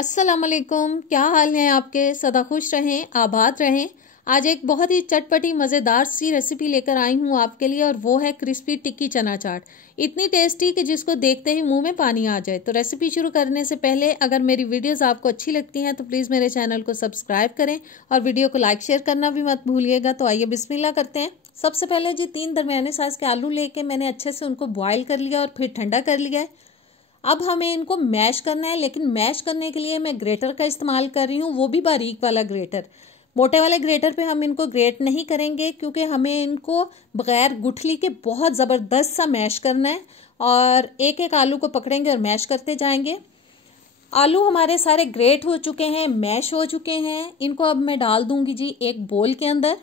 अस्सलाम वालेकुम। क्या हाल है आपके? सदा खुश रहें, आबाद रहें। आज एक बहुत ही चटपटी मज़ेदार सी रेसिपी लेकर आई हूँ आपके लिए, और वो है क्रिस्पी टिक्की चना चाट। इतनी टेस्टी कि जिसको देखते ही मुंह में पानी आ जाए। तो रेसिपी शुरू करने से पहले अगर मेरी वीडियोस आपको अच्छी लगती हैं तो प्लीज़ मेरे चैनल को सब्सक्राइब करें और वीडियो को लाइक शेयर करना भी मत भूलिएगा। तो आइए बिस्मिल्लाह करते हैं। सबसे पहले जी 3 दरमियाने साइज़ के आलू लेके मैंने अच्छे से उनको बॉयल कर लिया और फिर ठंडा कर लिया है। अब हमें इनको मैश करना है, लेकिन मैश करने के लिए मैं ग्रेटर का इस्तेमाल कर रही हूँ, वो भी बारीक वाला ग्रेटर। मोटे वाले ग्रेटर पे हम इनको ग्रेट नहीं करेंगे क्योंकि हमें इनको बगैर गुठली के बहुत ज़बरदस्त सा मैश करना है। और एक एक आलू को पकड़ेंगे और मैश करते जाएंगे। आलू हमारे सारे ग्रेट हो चुके हैं, मैश हो चुके हैं। इनको अब मैं डाल दूंगी जी एक बोल के अंदर।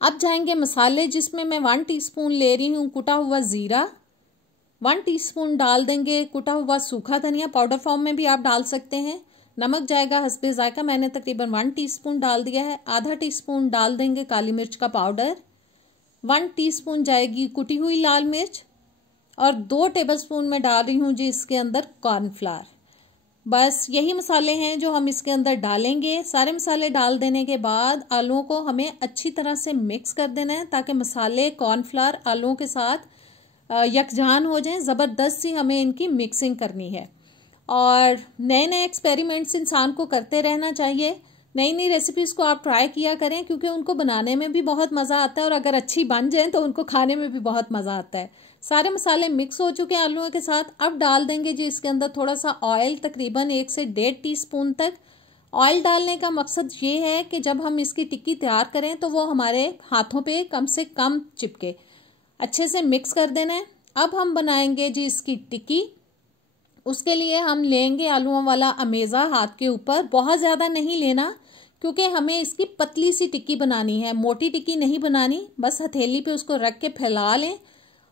अब जाएंगे मसाले, जिसमें मैं 1 टीस्पून ले रही हूँ कुटा हुआ ज़ीरा, 1 टीस्पून डाल देंगे कुटा हुआ सूखा धनिया, पाउडर फॉर्म में भी आप डाल सकते हैं। नमक जाएगा हस्बे जायका, मैंने तकरीबन 1 टीस्पून डाल दिया है। आधा टीस्पून डाल देंगे काली मिर्च का पाउडर, 1 टीस्पून जाएगी कुटी हुई लाल मिर्च, और 2 टेबलस्पून में डाल रही हूँ जी इसके अंदर कॉर्नफ्लावर। बस यही मसाले हैं जो हम इसके अंदर डालेंगे। सारे मसाले डाल देने के बाद आलूओं को हमें अच्छी तरह से मिक्स कर देना है ताकि मसाले कॉर्नफ्लावर आलूओं के साथ यकजान हो जाएं। ज़बरदस्त सी हमें इनकी मिक्सिंग करनी है। और नए नए एक्सपेरिमेंट्स इंसान को करते रहना चाहिए। नई नई रेसिपीज़ को आप ट्राई किया करें क्योंकि उनको बनाने में भी बहुत मज़ा आता है, और अगर अच्छी बन जाए तो उनको खाने में भी बहुत मज़ा आता है। सारे मसाले मिक्स हो चुके हैं आलूओं के साथ। अब डाल देंगे जी इसके अंदर थोड़ा सा ऑयल, तकरीबन 1 से 1.5 टीस्पून तक। ऑयल डालने का मकसद ये है कि जब हम इसकी टिक्की तैयार करें तो वो हमारे हाथों पे कम से कम चिपके। अच्छे से मिक्स कर देना है। अब हम बनाएंगे जी इसकी टिक्की। उसके लिए हम लेंगे आलूओं वाला अमेज़ा हाथ के ऊपर। बहुत ज़्यादा नहीं लेना क्योंकि हमें इसकी पतली सी टिक्की बनानी है, मोटी टिक्की नहीं बनानी। बस हथेली पे उसको रख के फैला लें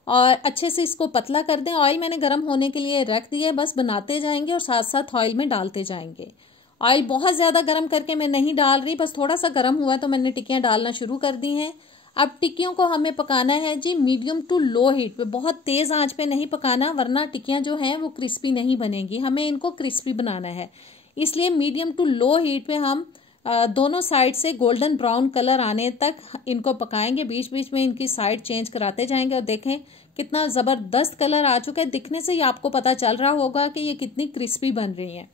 और अच्छे से इसको पतला कर दें। ऑयल मैंने गर्म होने के लिए रख दिया है, बस बनाते जाएंगे और साथ साथ ऑयल में डालते जाएंगे। ऑयल बहुत ज़्यादा गर्म करके मैं नहीं डाल रही, बस थोड़ा सा गर्म हुआ तो मैंने टिक्कियाँ डालना शुरू कर दी हैं। अब टिक्कियों को हमें पकाना है जी मीडियम टू लो हीट पे, बहुत तेज़ आंच पे नहीं पकाना, वरना टिक्कियाँ जो हैं वो क्रिस्पी नहीं बनेंगी। हमें इनको क्रिस्पी बनाना है, इसलिए मीडियम टू लो हीट पे हम दोनों साइड से गोल्डन ब्राउन कलर आने तक इनको पकाएंगे। बीच बीच में इनकी साइड चेंज कराते जाएंगे। और देखें कितना ज़बरदस्त कलर आ चुका है। दिखने से ही आपको पता चल रहा होगा कि ये कितनी क्रिस्पी बन रही हैं।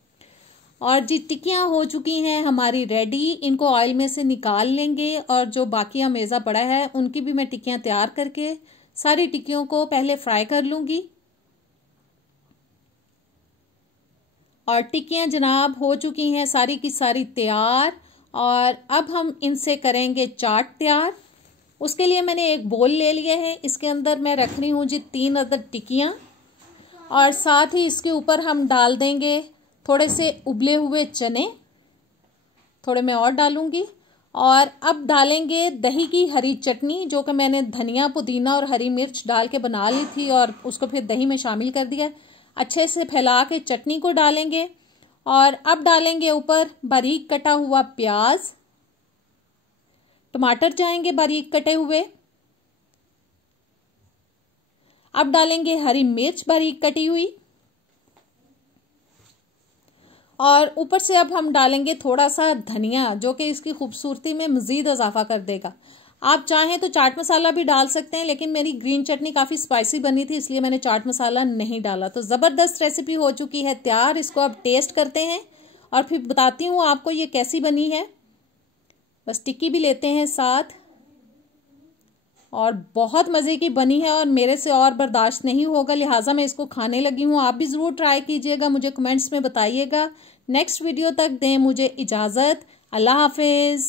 और जी टिक्कियाँ हो चुकी हैं हमारी रेडी। इनको ऑयल में से निकाल लेंगे, और जो बाकी अमेज़ा पड़ा है उनकी भी मैं टिक्कियाँ तैयार करके सारी टिक्कियों को पहले फ्राई कर लूँगी। और टिक्कियाँ जनाब हो चुकी हैं सारी की सारी तैयार, और अब हम इनसे करेंगे चाट तैयार। उसके लिए मैंने एक बोल ले लिया है, इसके अंदर मैं रख रही हूँ जी 3 अदद टिक्कियाँ, और साथ ही इसके ऊपर हम डाल देंगे थोड़े से उबले हुए चने, थोड़े मैं और डालूंगी। और अब डालेंगे दही की हरी चटनी, जो कि मैंने धनिया, पुदीना और हरी मिर्च डाल के बना ली थी और उसको फिर दही में शामिल कर दिया। अच्छे से फैला के चटनी को डालेंगे। और अब डालेंगे ऊपर बारीक कटा हुआ प्याज, टमाटर जाएंगे बारीक कटे हुए। अब डालेंगे हरी मिर्च बारीक कटी हुई, और ऊपर से अब हम डालेंगे थोड़ा सा धनिया, जो कि इसकी खूबसूरती में मज़ीद इजाफा कर देगा। आप चाहें तो चाट मसाला भी डाल सकते हैं, लेकिन मेरी ग्रीन चटनी काफ़ी स्पाइसी बनी थी इसलिए मैंने चाट मसाला नहीं डाला। तो ज़बरदस्त रेसिपी हो चुकी है तैयार। इसको अब टेस्ट करते हैं और फिर बताती हूँ आपको ये कैसी बनी है। बस टिक्की भी लेते हैं साथ, और बहुत मज़े की बनी है और मेरे से और बर्दाश्त नहीं होगा, लिहाजा मैं इसको खाने लगी हूँ। आप भी ज़रूर ट्राई कीजिएगा, मुझे कमेंट्स में बताइएगा। नेक्स्ट वीडियो तक दें मुझे इजाज़त। अल्लाह हाफिज़।